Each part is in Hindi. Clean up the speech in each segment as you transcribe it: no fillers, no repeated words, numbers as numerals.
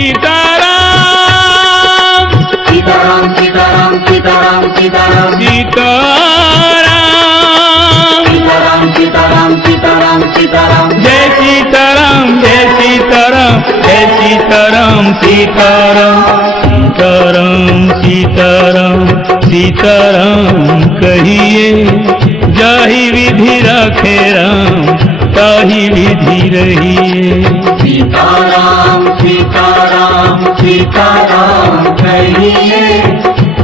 सीताराम सीताराम सीताराम सीताराम सीताराम सीताराम सीताराम सीताराम सीताराम सीताराम जय सीताराम जय सीताराम जय सीताराम सीताराम सीताराम सीताराम सीताराम कहिए जाहि विधि राखे राम ताहि विधि रहिए। सीताराम सीताराम सीताराम कहिए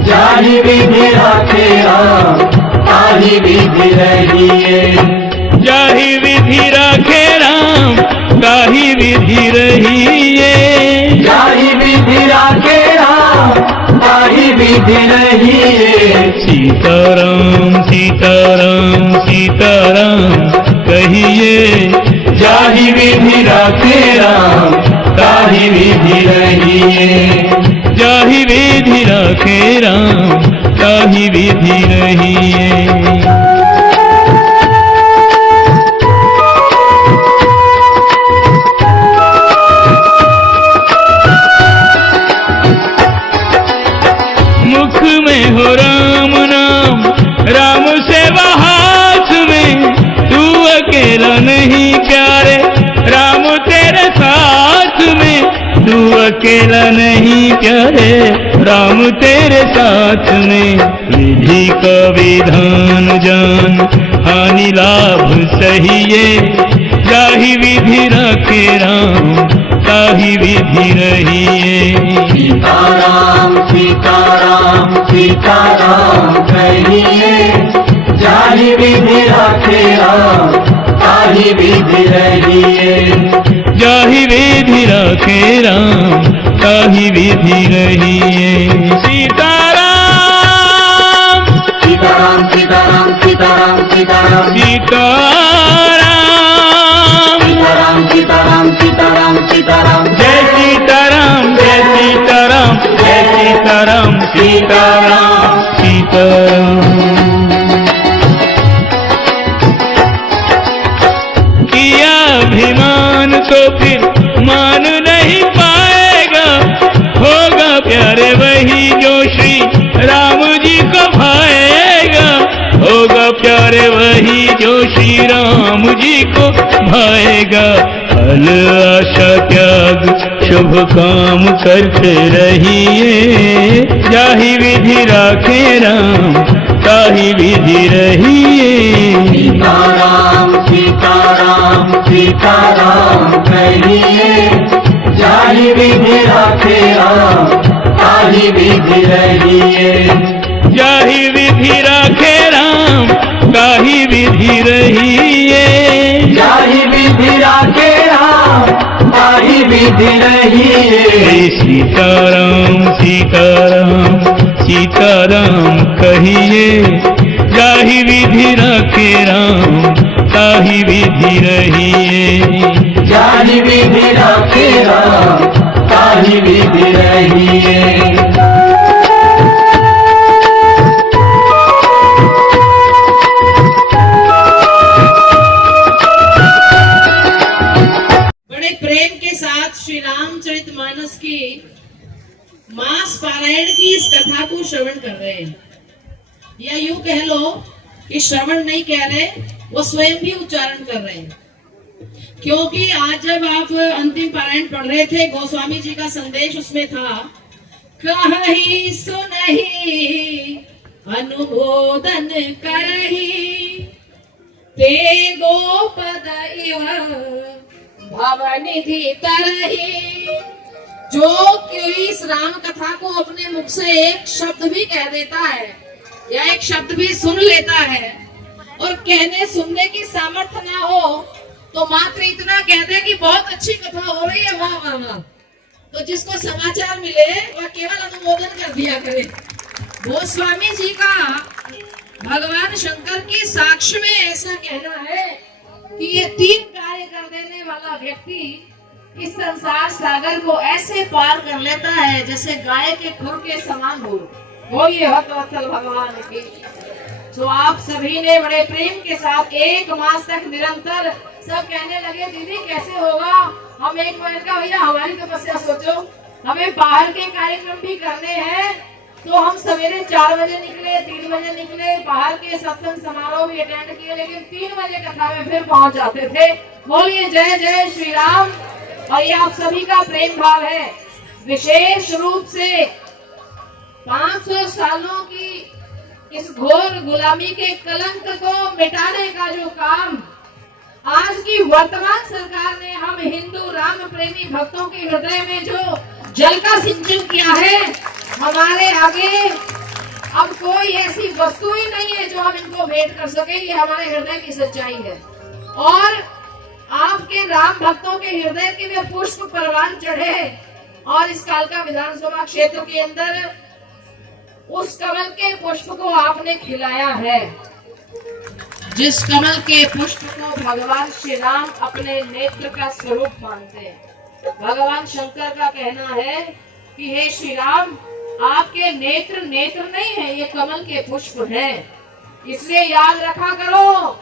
जाहि विधि राखे राम ताहि विधि रहिए। जाहि विधि राखे राम ताहि विधि रहिए। जाहि विधि राखे राम ताहि विधि रहिए। सीताराम सीताराम सीताराम कहिए जाहि विधि राखे राम ताहि विधि रहिए। जाहि विधि राखे राम ताहि विधि रहिए। मुख में हो राम नाम राम सेवा हाथ में तू अकेला नहीं प्यारे राम तेरे साथ में तू अकेला नहीं प्यारे राम तेरे साथ में। विधि का विधान जान हानि लाभ सहिए जाहि विधि राखे राम ताहि विधि रहिए। सीताराम सीताराम सीताराम कहिए जाहि विधि राखे राम ताहि विधि रहिए। जाहि विधि राखे राम ताहि विधि रहिए। सीताराम सीताराम सीताराम सीताराम सीताराम सीताराम सीताराम सीताराम सीताराम सीताराम जय सीताराम जय सीताराम जय सीताराम सीताराम सीताराम। किया अभिमान तो फिर मान नहीं पाएगा होगा प्यारे वही जो श्री राम जी को भाएगा। होगा प्यारे वही जो श्री राम जी को भाएगा। फल आशा त्याग शुभ काम करते रहिए जाहि विधि राखे राम ताहि विधि रहिए। सीताराम सीताराम सीताराम कहिए जाहि विधि राखे राम ताहि विधि रहिए। जाहि विधि राखे राम ताहि विधि रहिए। जाहि विधि राखे राम ताहि विधि रहिए। सीताराम सीताराम सीताराम कहिए जाहि विधि राखे राम ताहि विधि रहिए। जाहि विधि राखे राम ताहि विधि रहिए। श्री रामचरितमानस की मास पारायण की इस कथा को श्रवण कर रहे हैं, या यूं कह लो कि श्रवण नहीं कह रहे, वो स्वयं भी उच्चारण कर रहे हैं। क्योंकि आज जब आप अंतिम पारायण पढ़ रहे थे, गोस्वामी जी का संदेश उसमें था, कहि सुनहि अनुमोदन करहि ते गोपद इव भवनिधि तरहि। जो कोई इस राम कथा को अपने मुख से एक शब्द भी कह देता है या एक शब्द भी सुन लेता है और कहने सुनने की सामर्थ्य ना हो तो मात्र इतना कह दे कि बहुत अच्छी कथा हो रही है, वाह वाह वाह, तो जिसको समाचार मिले वह केवल अनुमोदन कर दिया करे। गोस्वामी जी का भगवान शंकर की साक्ष्य में ऐसा कहना है कि ये तीन कार्य कर देने वाला व्यक्ति इस संसार सागर को ऐसे पार कर लेता है जैसे गाय के खुर के समान हो। बोलिए हतवत्सल भगवान की। तो आप सभी ने बड़े प्रेम के साथ 1 मास तक निरंतर सब कहने लगे, दीदी कैसे होगा, हम 1 महीने का, भैया हमारी तपस्या सोचो, हमें बाहर के कार्यक्रम भी करने हैं, तो हम सवेरे 4 बजे निकले, 3 बजे निकले, बाहर के सत्संग समारोह भी अटेंड किए, लेकिन 3 बजे कथा में फिर पहुंच जाते थे। बोलिए जय जय श्री राम। और ये आप सभी का प्रेम भाव है। विशेष रूप से 500 सालों की इस घोर गुलामी के कलंक को मिटाने का जो काम आज की वर्तमान सरकार ने हम हिंदू राम प्रेमी भक्तों के हृदय में जो जल का सिंचन किया है, हमारे आगे अब कोई ऐसी वस्तु ही नहीं है जो हम इनको भेंट कर सके। ये हमारे हृदय की सच्चाई है। और आपके राम भक्तों के हृदय के वे पुष्प परवान चढ़े और इस कालका विधानसभा क्षेत्र के अंदर उस कमल के पुष्प को आपने खिलाया है, जिस कमल के पुष्प को भगवान श्री राम अपने नेत्र का स्वरूप मानते हैं। भगवान शंकर का कहना है कि हे श्री राम, आपके नेत्र नेत्र नहीं है, ये कमल के पुष्प हैं। इसलिए याद रखा करो,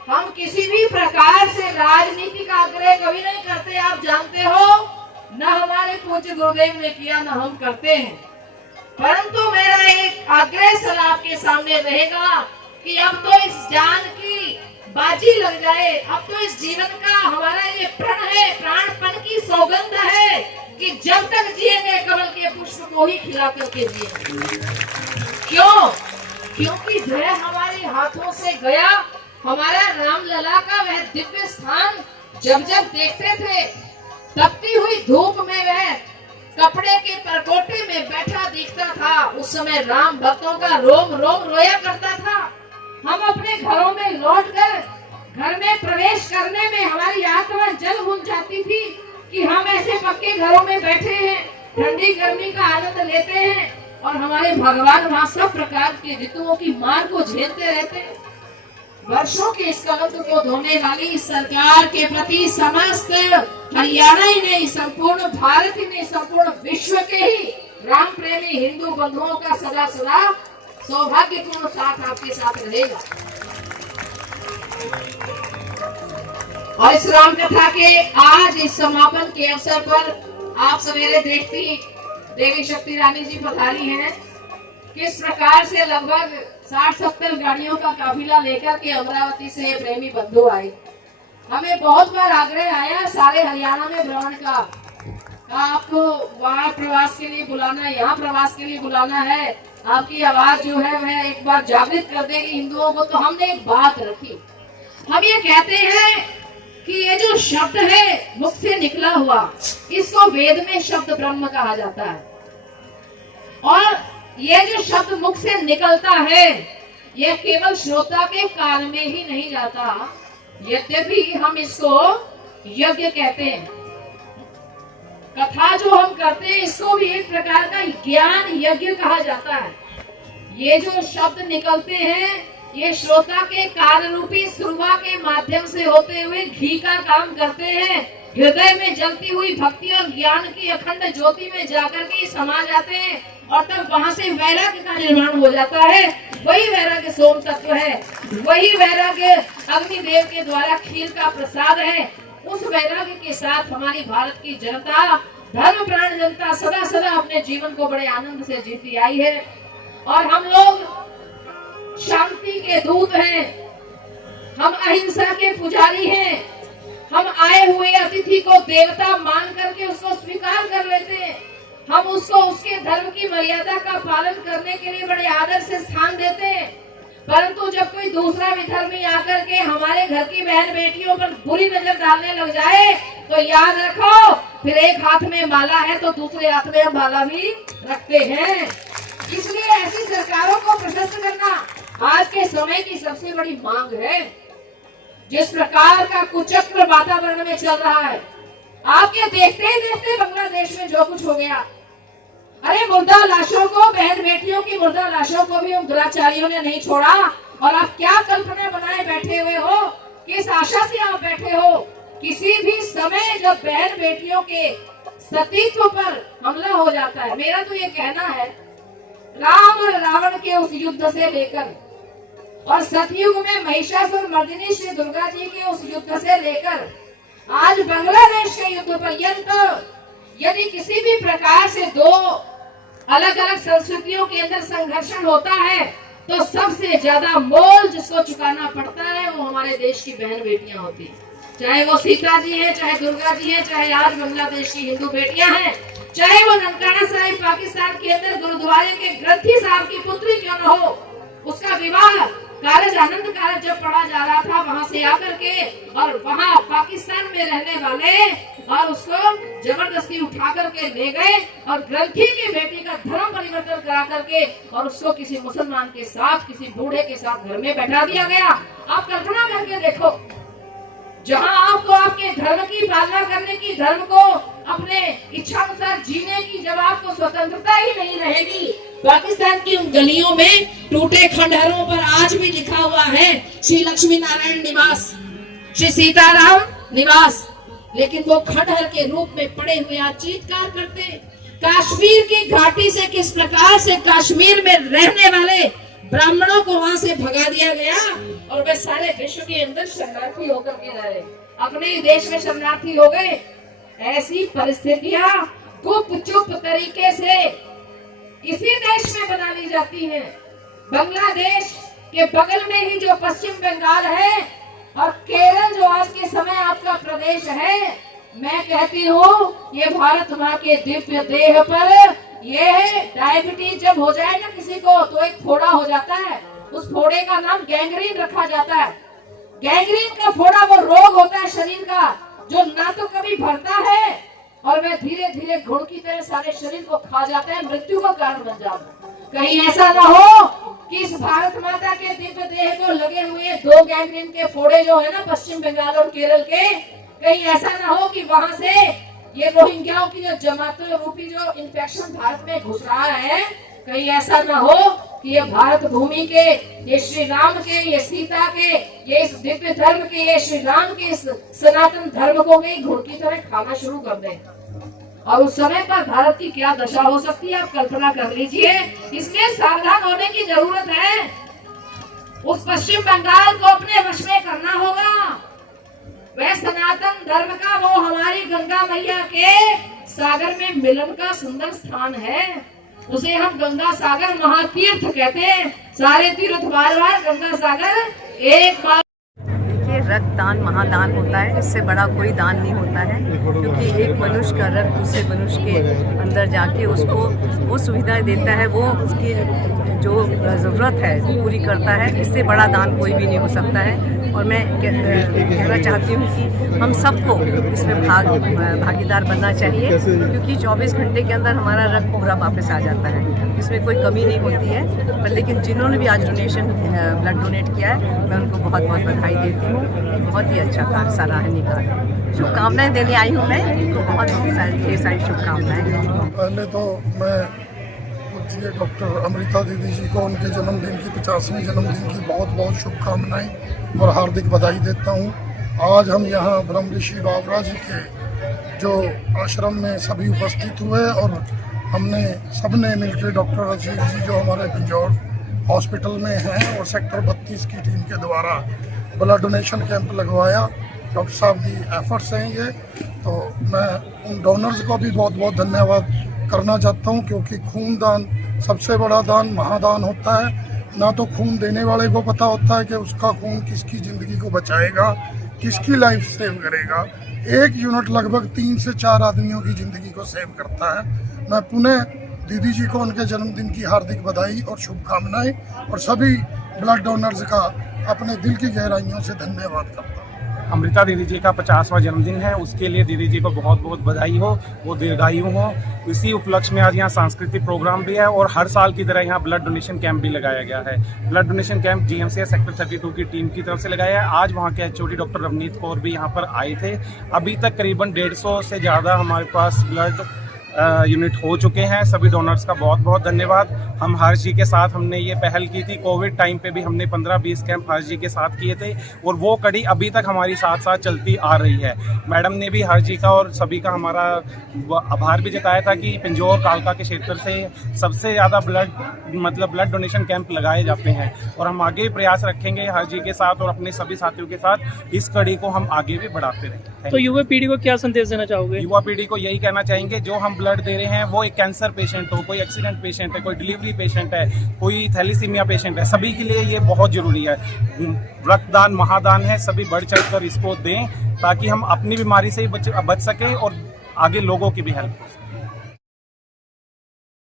हम किसी भी प्रकार से राजनीति का आग्रह कभी नहीं करते। आप जानते हो, न हमारे पूज्य गुरुदेव ने किया, न हम करते हैं। परंतु मेरा एक आग्रह सर आपके सामने रहेगा कि अब तो इस जान की बाजी लग जाए। अब तो इस जीवन का हमारा ये प्रण है, प्राणपन की सौगंध है कि जब तक जिएंगे कमल के पुष्प को ही खिला करके जिएंगे। क्यों? क्योंकि जय हमारे हाथों से गया। हमारा रामलला का वह दिव्य स्थान जब जब देखते थे, तपती हुई धूप में वह कपड़े के परकोटे में बैठा दिखता था। उस समय राम भक्तों का रोम रोम रोया करता था। हम अपने घरों में लौटकर घर में प्रवेश करने में हमारी आत्मा जल भून जाती थी कि हम ऐसे पक्के घरों में बैठे हैं, ठंडी गर्मी का आनंद लेते हैं और हमारे भगवान वहाँ सब प्रकार के ऋतुओं की मार को झेलते रहते हैं। वर्षों के इस कलंक को धोने वाली सरकार के प्रति समस्त हरियाणा ही नहीं, संपूर्ण भारत ही नहीं, संपूर्ण विश्व के ही राम प्रेमी हिंदू बंधुओं का सदा सदा सौभाग्यपूर्ण साथ आपके साथ रहेगा। और इस राम कथा के आज इस समापन के अवसर पर आप सवेरे देखती देवी शक्ति रानी जी पधारी हैं। किस प्रकार से लगभग 60-70 गाड़ियों का काफिला लेकर के अमरावती से ये प्रेमी बंधु आए। हमें बहुत बार आग्रह आया सारे हरियाणा में भ्रमण का, आपको वहाँ प्रवास के लिए बुलाना, यहाँ प्रवास के लिए बुलाना है, आपकी आवाज जो है वह एक बार जागृत कर देगी हिंदुओं को। तो हमने एक बात रखी, हम ये कहते हैं कि ये जो शब्द है मुख से निकला हुआ, इसको वेद में शब्द ब्रह्म कहा जाता है। और ये जो शब्द मुख से निकलता है, यह केवल श्रोता के कान में ही नहीं जाता, यद्यपि हम इसको यज्ञ कहते हैं। कथा जो हम करते हैं इसको भी एक प्रकार का ज्ञान यज्ञ कहा जाता है। ये जो शब्द निकलते हैं, ये श्रोता के कान रूपी सुरवा के माध्यम से होते हुए घी का काम करते हैं। हृदय में जलती हुई भक्ति और ज्ञान की अखंड ज्योति में जाकर के समा जाते हैं और तब वहां से वैराग्य का निर्माण हो जाता है। वही वैराग्य सोम तत्व है, वही वैराग्य अग्निदेव के द्वारा खीर का प्रसाद है। उस वैराग्य के साथ हमारी भारत की जनता, धर्म प्राण जनता सदा सदा अपने जीवन को बड़े आनंद से जीती आई है। और हम लोग शांति के दूत हैं, हम अहिंसा के पुजारी हैं। हम आए हुए अतिथि को देवता मान करके उसको स्वीकार कर लेते हैं। हम उसको उसके धर्म की मर्यादा का पालन करने के लिए बड़े आदर से स्थान देते हैं। परंतु जब कोई दूसरा विधर्मी आकर के हमारे घर की बहन बेटियों पर बुरी नजर डालने लग जाए तो याद रखो, फिर एक हाथ में माला है तो दूसरे हाथ में हम माला भी रखते हैं। इसलिए ऐसी सरकारों को प्रशस्त करना आज के समय की सबसे बड़ी मांग है। जिस प्रकार का कुचक्र वातावरण में चल रहा है, आपके देखते ही देखते बांग्लादेश में जो कुछ हो गया, अरे मुर्दा लाशों को, बहन बेटियों की मुर्दा लाशों को भी उन दुराचारियों ने नहीं छोड़ा। और आप क्या कल्पना बनाए बैठे हुए हो, किस आशा से आप बैठे हो? किसी भी समय जब बहन बेटियों के सतीत्व पर हमला हो जाता है, मेरा तो ये कहना है, राम और रावण के उस युद्ध से लेकर और सतयुग में महिषासुर मर्दिनी श्री दुर्गा जी के उस युद्ध से लेकर आज बांग्लादेश के युद्ध पर्यंत यदि किसी भी प्रकार से दो अलग अलग संस्कृतियों के अंदर संघर्षण होता है तो सबसे ज्यादा मोल जिसको चुकाना पड़ता है वो हमारे देश की बहन बेटियां होती हैं। चाहे वो सीता जी है, चाहे दुर्गा जी है, चाहे आज बांग्लादेश की हिंदू बेटियां हैं, चाहे वो ननकाना साहिब पाकिस्तान के अंदर गुरुद्वारे के ग्रंथी साहब की पुत्री क्यों न हो, उसका विवाह कारज आनंद कारज जब पढ़ा जा रहा था वहां से आकर के और वहां पाकिस्तान में रहने वाले और उसको जबरदस्ती उठा करके ले गए और ग्रंथी की बेटी का धर्म परिवर्तन करा करके और उसको किसी मुसलमान के साथ, किसी बूढ़े के साथ घर में बैठा दिया गया। आप कल्पना करके देखो, जहां आपको आपके धर्म की पालना करने की, धर्म को अपने इच्छा अनुसार जीने की जब आपको स्वतंत्रता ही नहीं रहेगी, पाकिस्तान की उन गलियों में टूटे खंडहरों पर आज भी लिखा हुआ है श्री लक्ष्मी नारायण निवास, श्री सीताराम निवास, लेकिन वो खंडहर के रूप में पड़े हुए आज चीत्कार करते। कश्मीर की घाटी से किस प्रकार से कश्मीर में रहने वाले ब्राह्मणों को वहां से भगा दिया गया और वे सारे विश्व के अंदर शरणार्थी होकर के रहे, अपने ही देश में शरणार्थी हो गए। ऐसी परिस्थितियां गुप्त चुप तरीके से इसी देश में बना ली जाती हैं। बांग्लादेश के बगल में ही जो पश्चिम बंगाल है और केरल जो आज के समय आपका प्रदेश है, मैं कहती हूँ ये भारत माँ के दिव्य देह पर ये डायबिटीज जब हो जाए ना किसी को तो एक फोड़ा हो जाता है, उस फोड़े का नाम गैंग्रीन रखा जाता है। गैंग्रीन का फोड़ा वो रोग होता है शरीर का जो ना तो कभी भरता है और वह धीरे धीरे घुड़ की तरह सारे शरीर को खा जाता है, मृत्यु का कारण बन जाता है। कहीं ऐसा ना हो कि इस भारत माता के दिव्य देह को लगे हुए दो गैंग्रीन के फोड़े जो है ना पश्चिम बंगाल और केरल के, कहीं ऐसा ना हो कि वहां से ये रोहिंग्याओं की जो जमातों रूपी जो इन्फेक्शन भारत में घुस रहा है, कहीं ऐसा ना हो कि ये भारत भूमि के, ये श्री राम के, ये सीता के, ये इस दिव्य धर्म के, ये श्री राम के इस सनातन धर्म को कहीं घुड़ की तरह खाना शुरू कर दे और उस समय पर भारत की क्या दशा हो सकती है आप कल्पना कर लीजिए। इसलिए सावधान होने की जरूरत है। उस पश्चिम बंगाल को अपने वश में करना होगा। वह सनातन धर्म का वो हमारी गंगा मैया के सागर में मिलन का सुंदर स्थान है, उसे हम गंगा सागर महातीर्थ कहते हैं। सारे तीर्थ बार बार गंगा सागर एक बार। देखिए, रक्तदान महादान होता है, इससे बड़ा कोई दान नहीं होता है, क्योंकि एक मनुष्य का रक्त दूसरे मनुष्य के अंदर जाके उसको वो सुविधाएं देता है, वो उसकी जो ज़रूरत है पूरी करता है। इससे बड़ा दान कोई भी नहीं हो सकता है। और मैं कहना चाहती हूँ कि हम सबको इसमें भागीदार बनना चाहिए, क्योंकि 24 घंटे के अंदर हमारा रक्त पूरा वापस आ जाता है, इसमें कोई कमी नहीं होती है। पर लेकिन जिन्होंने भी आज ब्लड डोनेट किया है, मैं उनको बहुत बहुत बधाई देती हूँ। बहुत ही अच्छा कार्य, सराहनीय कार्य। शुभकामनाएं देने आई हूँ मैं इनको, बहुत ढेर सारी शुभकामनाएं। पहले तो मैं पूज्य डॉक्टर अमृता दीदी जी को उनके जन्मदिन की 50वीं जन्मदिन की बहुत बहुत शुभकामनाएं और हार्दिक बधाई देता हूं। आज हम यहाँ ब्रह्म ऋषि बावरा जी के जो आश्रम में सभी उपस्थित हुए और हमने सबने मिलकर डॉक्टर अजीत जी जो हमारे पिंजौर हॉस्पिटल में हैं और सेक्टर 32 की टीम के द्वारा ब्लड डोनेशन कैंप लगवाया। डॉक्टर साहब की एफर्ट्स हैं ये, तो मैं उन डोनर्स को भी बहुत बहुत धन्यवाद करना चाहता हूँ, क्योंकि खून दान सबसे बड़ा दान महादान होता है। ना तो खून देने वाले को पता होता है कि उसका खून किसकी ज़िंदगी को बचाएगा, किसकी लाइफ सेव करेगा। एक यूनिट लगभग 3 से 4 आदमियों की ज़िंदगी को सेव करता है। मैं पुनः दीदी जी को उनके जन्मदिन की हार्दिक बधाई और शुभकामनाएं और सभी ब्लड डोनर्स का अपने दिल की गहराइयों से धन्यवाद करता हूँ। अमृता दीदी जी का 50वां जन्मदिन है, उसके लिए दीदी जी को बहुत बहुत बधाई हो, वो दीर्घायु हो। इसी उपलक्ष्य में आज यहाँ सांस्कृतिक प्रोग्राम भी है और हर साल की तरह यहाँ ब्लड डोनेशन कैंप भी लगाया गया है। Blood donation camp GMCH sector 32 की टीम की तरफ से लगाया है। आज वहाँ के एचओडी डॉक्टर रवनीत कौर भी यहाँ पर आए थे। अभी तक करीबन 150 से ज़्यादा हमारे पास ब्लड यूनिट हो चुके हैं। सभी डोनर्स का बहुत बहुत धन्यवाद। हम हर्ष जी के साथ हमने ये पहल की थी, कोविड टाइम पे भी हमने 15-20 कैंप हर्ष जी के साथ किए थे और वो कड़ी अभी तक हमारी साथ साथ चलती आ रही है। मैडम ने भी हर्ष जी का और सभी का हमारा आभार भी जताया था कि पिंजौर कालका के क्षेत्र से सबसे ज़्यादा ब्लड डोनेशन कैंप लगाए जाते हैं और हम आगे भी प्रयास रखेंगे हर्ष जी के साथ और अपने सभी साथियों के साथ इस कड़ी को हम आगे भी बढ़ाते रहेंगे। तो युवा पीढ़ी को क्या संदेश देना चाहोगे? युवा पीढ़ी को यही कहना चाहेंगे, जो हम ब्लड दे रहे हैं वो एक कैंसर पेशेंट हो, कोई एक्सीडेंट पेशेंट है, कोई डिलीवरी पेशेंट है, कोई थैलीसीमिया पेशेंट है, सभी के लिए ये बहुत जरूरी है। रक्तदान महादान है, सभी बढ़ चढ़कर इसको दें ताकि हम अपनी बीमारी से ही बच सकें और आगे लोगों की भी हेल्प हो सके।